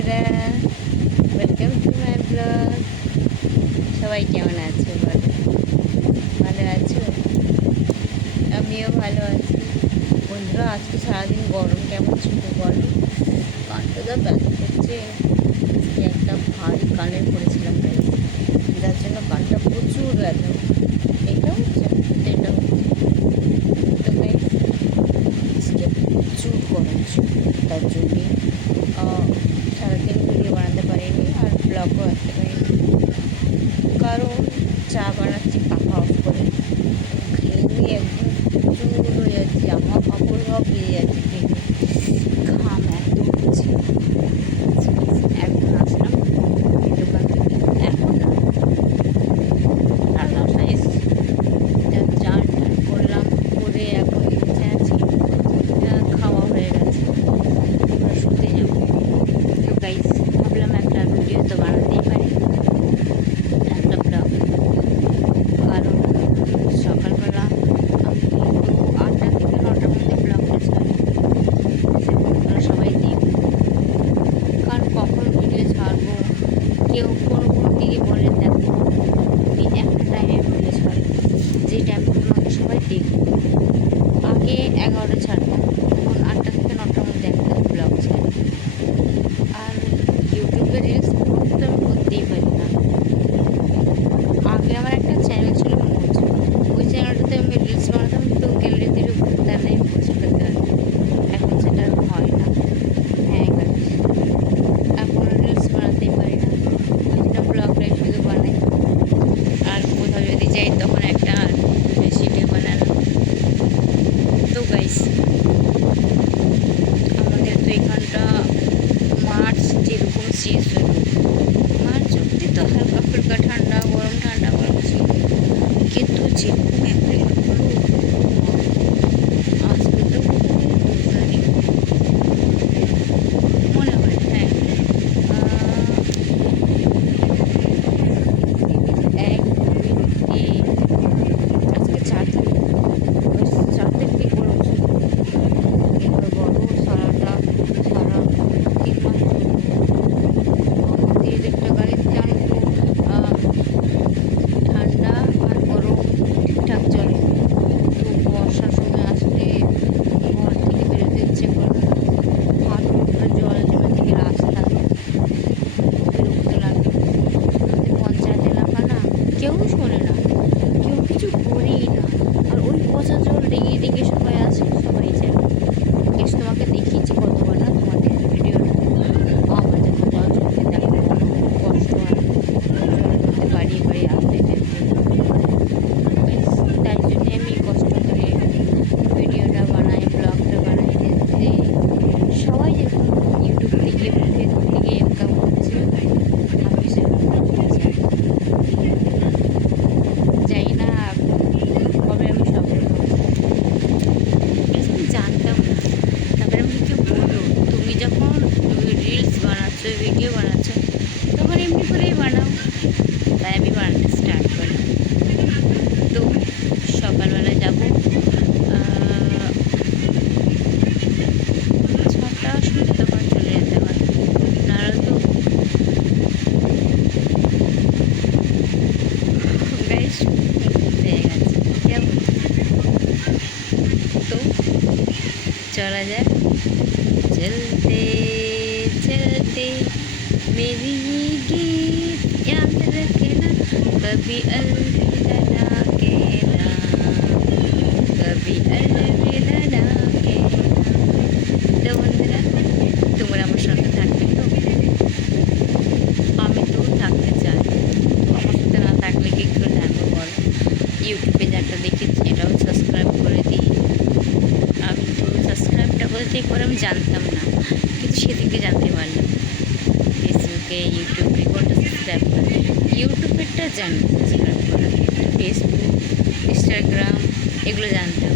বন্ধুরা, welcome to my blog. সবাই কেমন আছো বলো? ভালো আছো? আমিও ভালো আছি। বন্ধুরা, আজকে সারাদিন গরম কেমন ছিল বলো? কানটা যা ব্যথা করছে। আজকে একটা ভারী কানের পড়েছিলাম তাই, যার জন্য কানটা প্রচুর ব্যথা। এটা হচ্ছে এটা হচ্ছে তো guys, আজকে প্রচুর গরম ছিল, তার জন্যে সারাদিন ভিডিও বানাতে পারিনি আর ব্লগও আসতে পারিনি। কারণ চা বানাচ্ছি পাখা অফ করে, ঘেমে একদম প্রচুর হয়ে যাচ্ছে, জামা কাপড় সব বেরিয়ে যাচ্ছে, ঘেমে ঘাম একদম হচ্ছে। এখন আসলাম দোকান থেকে, এখন না আর 10টা এসছি, চান টান করলাম, করে এখন নিচে আছি। খাওয়া হয়ে গেছে, আমরা শুতে যাবো। তো গাইস, ভাবলাম একটা ভিডিও তো বানাতেই পারি, একটা ব্লগ। কারণ সকালবেলা আমি তো 8টা থেকে 9টার মধ্যে ব্লগটা ছাড়ি, সেগুলো সবাই দেখবে। কারণ কখন ভিডিও ছাড়বো, কেউ কোনো দিকে বলে দেখো আমি একটা টাইমে ভিডিও ছাড়ি, যে টাইমটা তোমাকে সবাই দেখবে। আগে 11টা ছাড়তাম, এখন 8টা থেকে 9টার মধ্যে একটা ব্লগ ছাড়ি। আর ইউটিউবে রিলস তো আমি করতেই পারি না। আগে আমার একটা চ্যানেল ছিল মোজ, ওই চ্যানেলটাতে আমি রিলস বানাতাম, তো গ্যালারিতে তাহলে আমি পোস্ট করতে পারতাম। এখন সেটা আর হয় না। হ্যাঁ গাইস, এখন রিলস বানাতেই পারি না, ওই জন্য ব্লগটাই শুধু বানাই। আর কোথাও যদি যাই তখন একটা ভিডিও বানানো। তো গাইস, আমাদের তো এখানটা মার্চ যেরকম শেষ হলো, মার্চ অব্দি তো হালকা ফুলকা ঠান্ডা গরম ছিল, কিন্তু যেরকম এপ্রিল হলো আজকে তো জানি মনে হয়। হ্যাঁ, 1 2 3, আজকে 4 তারিখ, 4 তারিখে গরম ছিল। এবার বড় সারা 3 মাস আমাদের একটা গাড়ির জানো তো, ঠান্ডা আর গরম ঠিকঠাক চলে। তো বর্ষার সময় আসলে ঘর থেকে বেরোতে ইচ্ছে করে না, হাঁটু জল জমে থেকে রাস্তা বিরক্ত লাগে। আমাদের পঞ্চায়েত এলাকা না, কেউ শোনে না, কেউ কিছু করেই না। আর ওই পচা জল ডেঙিয়ে ডেঙিয়ে সবাই আসে, সবাই যায়। কেস তোমাকে দেখিয়েছি কতবার না তোমাদের ভিডিওটাতে, আমার যখন জল চলতে দেখো খুব কষ্ট হয় জলের মধ্যে বাড়িয়ে বাড়িয়ে আসতে যেতে। তাই জন্যে আমি কষ্ট করে ভিডিওটা বানাই, ব্লগটা বানাই, যাতে সবাই যেরকম ইউটিউব থেকে ফেসবুক থেকে ইনকাম করছে আমি সেরকম করতে চাই। যাই না কবে আমি সফল হব, আমি জানতাম না। তারপরে আমাকে বললো, তুমি যখন রিলস বানাচ্ছো, ভিডিও বানাচ্ছ, তখন এমনি করেই বানাও। তাই আমি বানাতে স্টার্ট করলাম। তো সকালবেলা যাবো 6টার সময়, তখন চলে যেতে হয়, নাহলে তো গাইস হয়ে গেছে কেমন। তো চলা যায়। चलते चलते मेरी ये गीत याद रखना, कभी अलविदा ना कहना, कभी अलविदा ना कहना। তো বন্ধুরা, তোমরা আমার সঙ্গে থাকবে তো? আমি তো থাকতে চাই, আমার সাথে না থাকলে কি করে থাকবো বলো? ইউটিউবে যাটা দেখেছি এটাও সাবস্ক্রাইব করে দিই। আমি তো সাবস্ক্রাইবটা বলতে করে আমি জানতাম না, কিন্তু সেদিকে জানতে পারলাম। ফেসবুকে ইউটিউবে কোনটা সাবস্ক্রাইব করে, ইউটিউবেরটা জানি সাবস্ক্রাইব করা, ফেসবুক ইনস্টাগ্রাম এগুলো জানতাম,